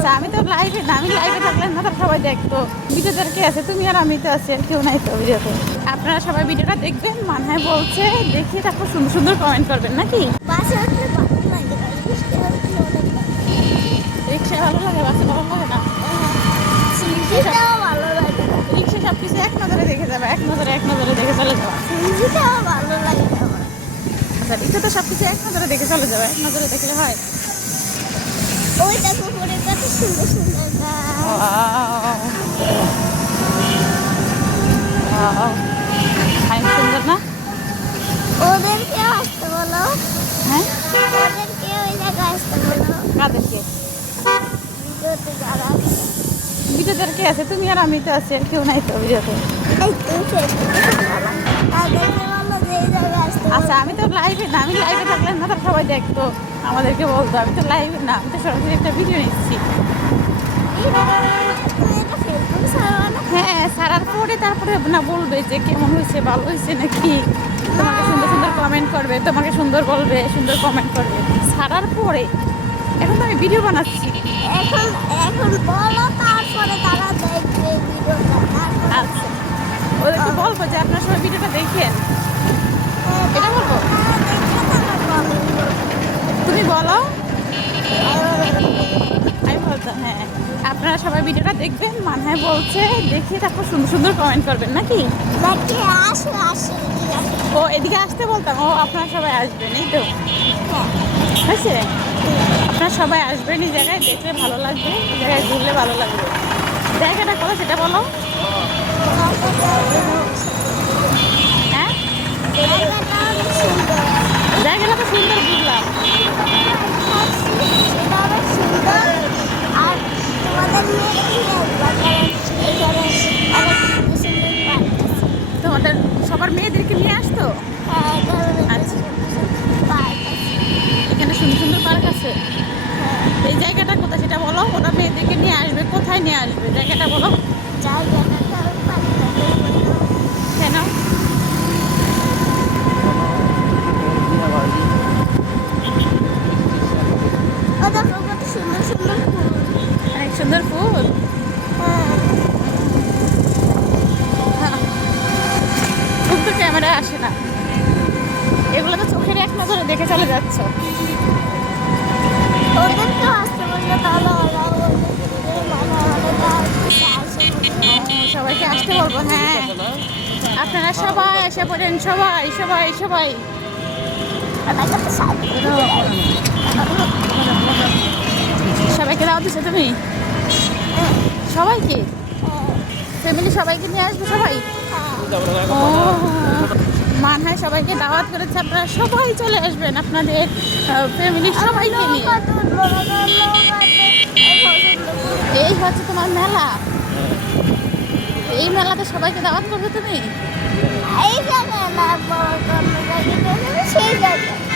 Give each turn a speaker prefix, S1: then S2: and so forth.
S1: আচ্ছা আমি তো লাইভে না আমি লাইভে থাকলে না তো সবাই দেখতো। ভিডিওদের কে আছে? তুমি আর আমি তো আছি আর কেউ নাই তো ভিডিওতে। আপনারা সবাই ভিডিওটা দেখবেন মানহায় বলছে দেখে তারপর সুন্দর সুন্দর কমেন্ট করবেন নাকি?
S2: বাসে ভালো লাগে
S1: বাসে ভালো লাগে না? রিক্সা সব কিছু এক নজরে দেখে যাবে এক নজরে এক নজরে দেখে চলে যাওয়া
S2: ভালো লাগে
S1: আচ্ছা রিক্সা তো সব কিছু এক নজরে দেখে চলে যাবে এক নজরে দেখলে হয়।
S2: ওইটা সুন্দর সুন্দর গাছ
S1: সুন্দর না
S2: ওদেরকে আসতে বলো
S1: হ্যাঁ
S2: ওদেরকে ওই জায়গায় আসতে বলো
S1: কাদেরকে
S2: ভিডিওতে যারা।
S1: ভিডিওদের কে আছে তুমি আর আমি তো আছি আর কেউ নাই তো ভিডিওতে
S2: এই তুমি ফেসবুকে বলো। তাদেরকে বলো যে এই জায়গায় আসতে বলো।
S1: আচ্ছা আমি তো লাইভে না, আমি লাইভে থাকলে না, তো সবাই দেখতো, আমাদেরকে বলতো, আমি তো লাইভে না, আমি তো সরাসরি একটা ভিডিও নিচ্ছি। হ্যাঁ সারার পরে তারপরে না বলবে যে, কেমন হয়েছে, ভালো হয়েছে নাকি? তোমাকে সুন্দর সুন্দর কমেন্ট করবে, তোমাকে সুন্দর বলবে, সুন্দর কমেন্ট করবে। সারার পরে, এখন তো আমি ভিডিও বানাচ্ছি।
S2: এখন এখন বলো, তারপরে তারা দেখবে ভিডিওটা তারপরে
S1: আচ্ছা ওদেরকে বলব যে আপনার সবাই ভিডিওটা দেখেন এটা বলব তুমি বলো আমি বলতাম হ্যাঁ আপনারা সবাই ভিডিওটা দেখবেন মানহায় বলছে দেখে তারপর সুন্দর সুন্দর কমেন্ট করবেন নাকি? ও এদিকে আসতে বলতাম ও আপনারা সবাই আসবেন এই তো।
S2: হ্যাঁ।
S1: হয়েছে? আপনারা সবাই আসবেন এই জায়গায় দেখলে ভালো লাগবে এই জায়গায় ঘুরলে ভালো লাগবে। জায়গাটা কোথায় সেটা বলো হ্যাঁ
S2: জায়গাটা অনেক সুন্দর
S1: জায়গাটা তো সুন্দর বুঝলাম
S2: সেটা অনেক সুন্দর আর তোমাদের মেয়েকে দেখবা কারণ এখানে অনেক সুন্দর সুন্দর পার্ক আছে
S1: তোমাদের সবার মেয়েদেরকে নিয়ে আসতো?
S2: এখানে। সুন্দর সুন্দর পার্ক আছে।
S1: এই জায়গাটা কোথায় সেটা বলো? ওরা মেয়েদেরকে নিয়ে আসবে, কোথায় নিয়ে আসবে? জায়গাটা বলো। কেন?
S2: সুন্দর সুন্দর
S1: সুন্দর ফুল
S2: হ্যাঁ
S1: ফুল তো ক্যামেরা আসে না। এগুলো তো চোখের এক নজরে দেখে চলে যাচ্ছ।
S2: আসতে বললে তাহলে
S1: সবাইকে আসতে বলব হ্যাঁ। আপনারা সবাই এসে পড়েন সবাই সবাই সবাই। সবাইকে দাও দিছো তুমি। সবাইকে? ফ্যামিলি সবাইকে নিয়ে আসবে সবাই? ও, মানহায় সবাইকে দাওয়াত করেছে, আপনারা সবাই চলে আসবেন আপনাদের ফ্যামিলি সবাইকে নিয়ে। এই হচ্ছে তোমার মেলা। এই মেলাতে সবাইকে দাওয়াত করবে তুমি?
S2: এই সেই জায়গায়।